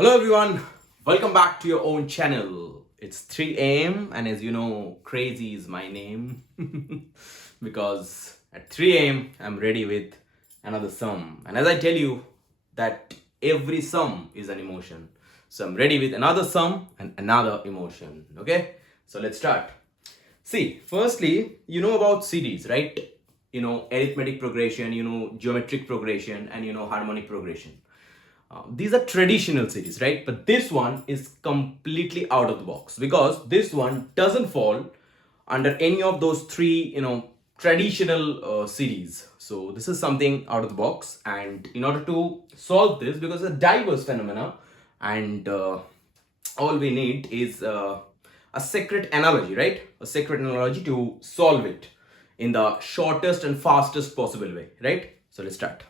Hello everyone, welcome back to your own channel. It's 3 a.m. and as you know, crazy is my name because at 3 a.m. I'm ready with another sum. And as I tell you that every sum is an emotion. So I'm ready with another sum and another emotion. Okay, so let's start. See, firstly, you know about series, right? You know arithmetic progression, you know geometric progression, and you know harmonic progression. These are traditional series, right? But this one is completely out of the box because this one doesn't fall under any of those three, traditional series. So this is something out of the box, and in order to solve this, because it's a diverse phenomena, and all we need is a secret analogy, right? A secret analogy to solve it in the shortest and fastest possible way, right? So let's start.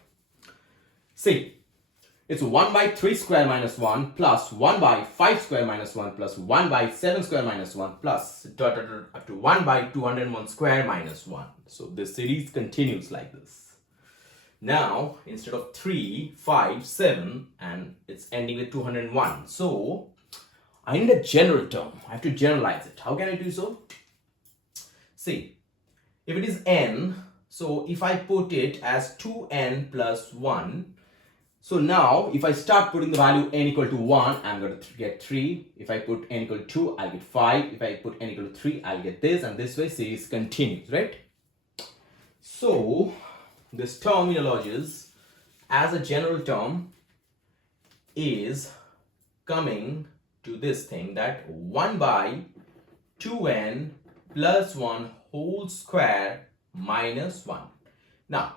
See, it's 1 by 3 square minus 1 plus 1 by 5 square minus 1 plus 1 by 7 square minus 1 plus dot, dot, dot, up to 1 by 201 square minus 1. So this series continues like this. Now, instead of 3, 5, 7, and it's ending with 201. So I need a general term. I have to generalize it. How can I do so? See, if it is n, so if I put it as 2n plus 1, so now if I start putting the value n equal to 1, I'm going to get 3. If I put n equal to 2, I'll get 5. If I put n equal to 3, I'll get this, and this way series continues, right? So this terminologies as a general term is coming to this thing that 1 by 2n plus 1 whole square minus 1. Now,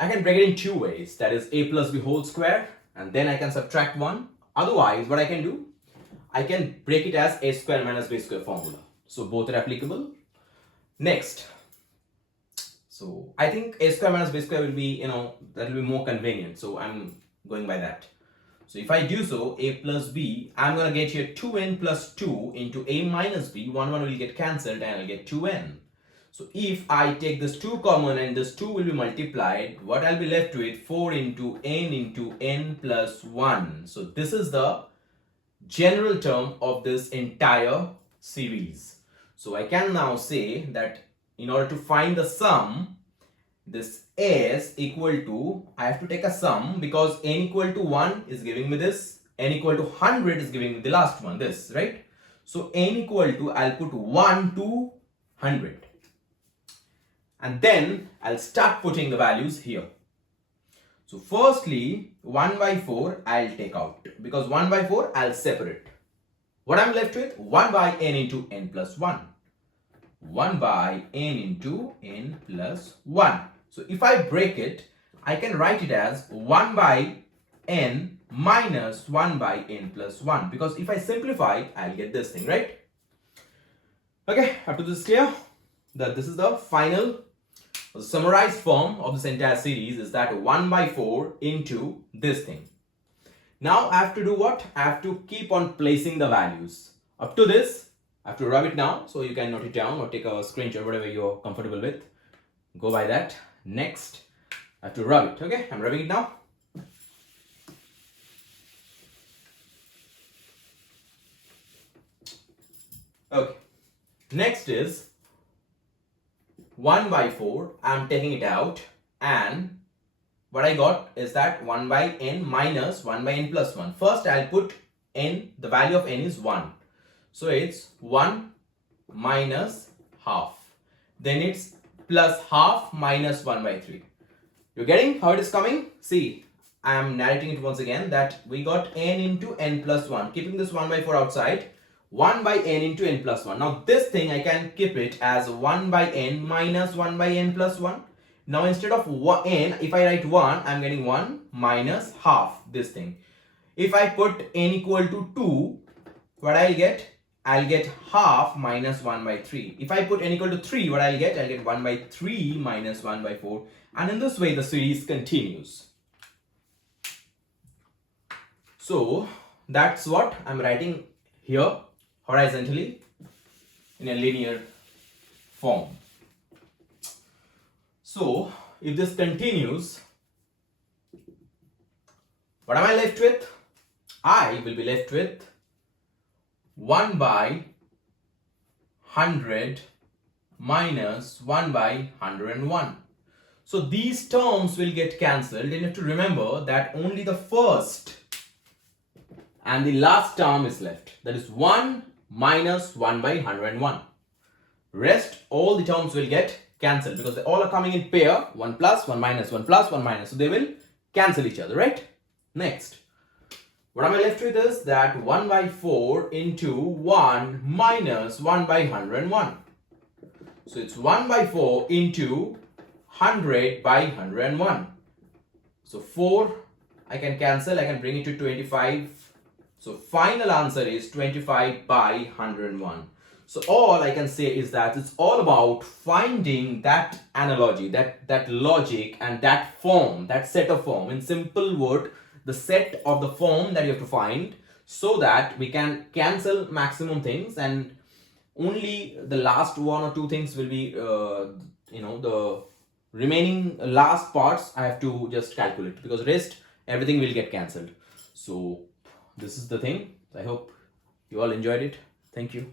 I can break it in two ways, that is a plus b whole square, and then I can subtract 1. Otherwise, what I can do, I can break it as a square minus b square formula. So both are applicable. Next, so I think a square minus b square will be, that will be more convenient. So I'm going by that. So if I do so, a plus b, I'm going to get here 2n plus 2 into a minus b. 1 will get cancelled and I'll get 2n. So if I take this 2 common and this 2 will be multiplied, what I'll be left with 4 into n plus 1. So this is the general term of this entire series. So I can now say that in order to find the sum, this is equal to, I have to take a sum because n equal to 1 is giving me this, n equal to 100 is giving me the last one, this, right? So n equal to, I'll put 1 to 100. And then I'll start putting the values here. So firstly, 1 by 4 I'll take out because 1 by 4 I'll separate. What I'm left with? 1 by n into n plus 1. 1 by n into n plus 1. So if I break it, I can write it as 1 by n minus 1 by n plus 1, because if I simplify, I'll get this thing, right? Okay, up to this clear? That this is the final summarized form of this entire series is that 1 by 4 into this thing. Now I have to do what? I have to keep on placing the values. Up to this, I have to rub it now, so you can note it down or take a screenshot, whatever you're comfortable with. Go by that. Next, I have to rub it. Okay, I'm rubbing it now. Okay, next is 1 by 4, I'm taking it out, and what I got is that 1 by n minus 1 by n plus 1. First I'll put n, the value of n is 1. So it's 1 minus half. Then it's plus half minus 1 by 3. You're getting how it is coming? See, I am narrating it once again that we got n into n plus 1. Keeping this 1 by 4 outside, 1 by n into n plus 1. Now this thing I can keep it as 1 by n minus 1 by n plus 1. Now instead of n, if I write 1, I'm getting 1 minus half this thing. If I put n equal to 2, what I'll get? I'll get half minus 1 by 3. If I put n equal to 3, what I'll get 1 by 3 minus 1 by 4. And in this way, the series continues. So that's what I'm writing here horizontally in a linear form. So if this continues, what am I left with? I will be left with 1 by 100 minus 1 by 101. So these terms will get cancelled, and you have to remember that only the first and the last term is left. That is 1 minus 1 by 101. Rest, all the terms will get cancelled because they all are coming in pair. 1 plus, 1 minus, 1 plus, 1 minus. So they will cancel each other, right? Next. What am I left with is that 1 by 4 into 1 minus 1 by 101. So it's 1 by 4 into 100 by 101. So 4 I can cancel, I can bring it to 25. So final answer is 25 by 101. So all I can say is that it's all about finding that analogy, that logic and that form, that set of form. In simple word, the set of the form that you have to find so that we can cancel maximum things, and only the last one or two things will be, the remaining last parts I have to just calculate, because rest everything will get cancelled. So this is the thing. I hope you all enjoyed it. Thank you.